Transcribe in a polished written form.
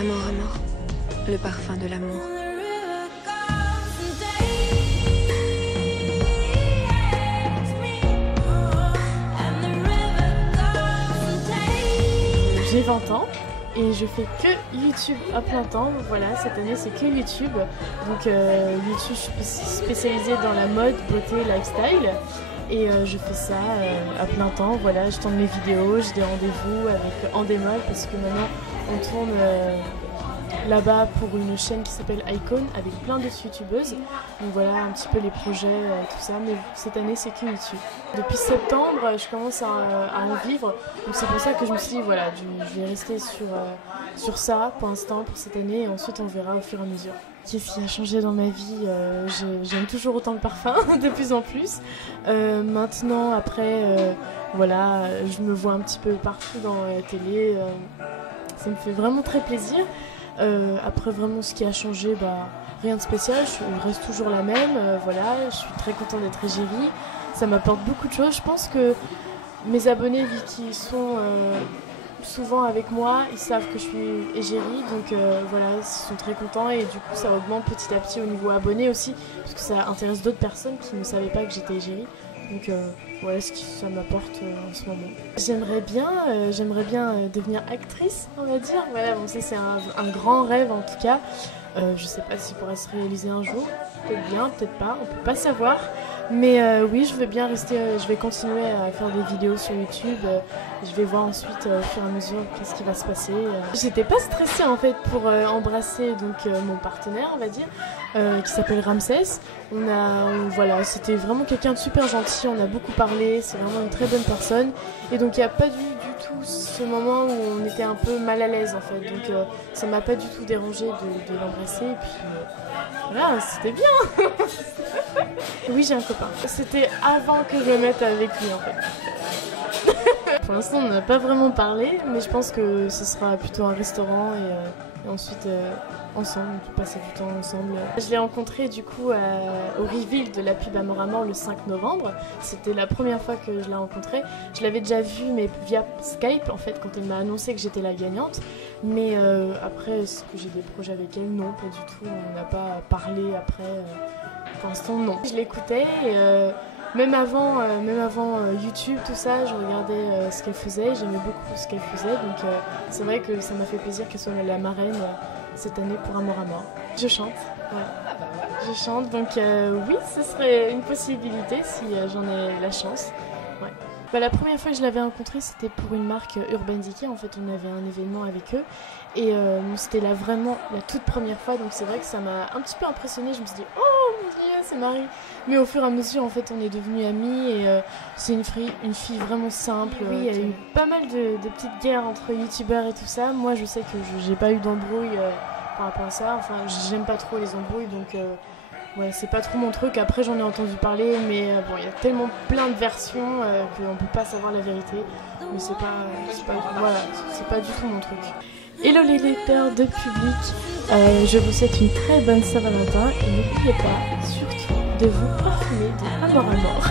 Amor, amor, le parfum de l'amour. J'ai 20 ans et je fais que YouTube à plein temps. Voilà, cette année c'est que YouTube. Donc YouTube, je suis spécialisée dans la mode, beauté, lifestyle. Et je fais ça à plein temps. Voilà, je tourne mes vidéos, j'ai des rendez-vous avec Endemol parce que maintenant on tourne là-bas pour une chaîne qui s'appelle Icon avec plein d'autres youtubeuses. Donc voilà un petit peu les projets, tout ça. Mais cette année c'est que YouTube. Depuis septembre, je commence à en vivre. Donc c'est pour ça que je me suis dit voilà, je vais rester sur ça pour l'instant, pour cette année. Et ensuite on verra au fur et à mesure. Qu'est-ce qui a changé dans ma vie? J'aime toujours autant le parfum, de plus en plus. Maintenant, après, voilà, je me vois un petit peu partout dans la télé. Ça me fait vraiment très plaisir. Après, vraiment, ce qui a changé, rien de spécial. Je reste toujours la même. Voilà, je suis très contente d'être égérie. Ça m'apporte beaucoup de choses. Je pense que mes abonnés, vu qu'ils sont souvent avec moi, ils savent que je suis égérie, donc voilà, ils sont très contents et du coup ça augmente petit à petit au niveau abonnés aussi, parce que ça intéresse d'autres personnes qui ne savaient pas que j'étais égérie. Donc voilà ce que ça m'apporte en ce moment. J'aimerais bien devenir actrice, on va dire. Voilà, bon, ça c'est un grand rêve en tout cas. Je sais pas s'il pourrait se réaliser un jour. Peut-être bien, peut-être pas, on peut pas savoir. Mais oui, je veux bien rester, je vais continuer à faire des vidéos sur YouTube. Je vais voir ensuite au fur et à mesure qu'est-ce qui va se passer. J'étais pas stressée en fait pour embrasser donc mon partenaire, on va dire, qui s'appelle Ramsès. Voilà, c'était vraiment quelqu'un de super gentil, on a beaucoup parlé, c'est vraiment une très bonne personne. Et donc il n'y a pas du tout ce moment où on était un peu mal à l'aise en fait. Donc ça m'a pas du tout dérangé de l'embrasser. Et puis voilà, c'était bien. Oui, j'ai un copain. C'était avant que je me mette avec lui en fait. Pour l'instant, on n'a pas vraiment parlé, mais je pense que ce sera plutôt un restaurant et ensuite ensemble, on peut passer du temps ensemble. Je l'ai rencontré du coup au reveal de la pub Amor Amor le 5 novembre. C'était la première fois que je l'ai rencontré. Je l'avais déjà vu mais via Skype en fait quand elle m'a annoncé que j'étais la gagnante. Mais après, est-ce que j'ai des projets avec elle? Non, pas du tout. On n'a pas parlé après. Pour l'instant, non. Je l'écoutais et même avant YouTube, tout ça, je regardais ce qu'elle faisait. J'aimais beaucoup ce qu'elle faisait. Donc c'est vrai que ça m'a fait plaisir qu'elle soit la marraine cette année pour Amor Amor. Je chante. Ouais. Je chante. Donc oui, ce serait une possibilité si j'en ai la chance. Ouais. La première fois que je l'avais rencontré, c'était pour une marque Urban Decay. En fait, on avait un événement avec eux. Et c'était vraiment la toute première fois. Donc c'est vrai que ça m'a un petit peu impressionnée. Je me suis dit, oh mon Dieu, c'est Marie. Mais au fur et à mesure, en fait, on est devenus amis. Et c'est une fille vraiment simple. Oui, il y a eu pas mal de petites guerres entre youtubeurs et tout ça. Moi, je sais que j'ai pas eu d'embrouille par rapport à ça. Enfin, j'aime pas trop les embrouilles. Donc ouais, c'est pas trop mon truc. Après, j'en ai entendu parler, mais bon, il y a tellement plein de versions qu'on peut pas savoir la vérité. Mais c'est pas du tout mon truc. Hello les lecteurs de public, je vous souhaite une très bonne Saint-Valentin et n'oubliez pas surtout de vous parfumer de Amor Amor.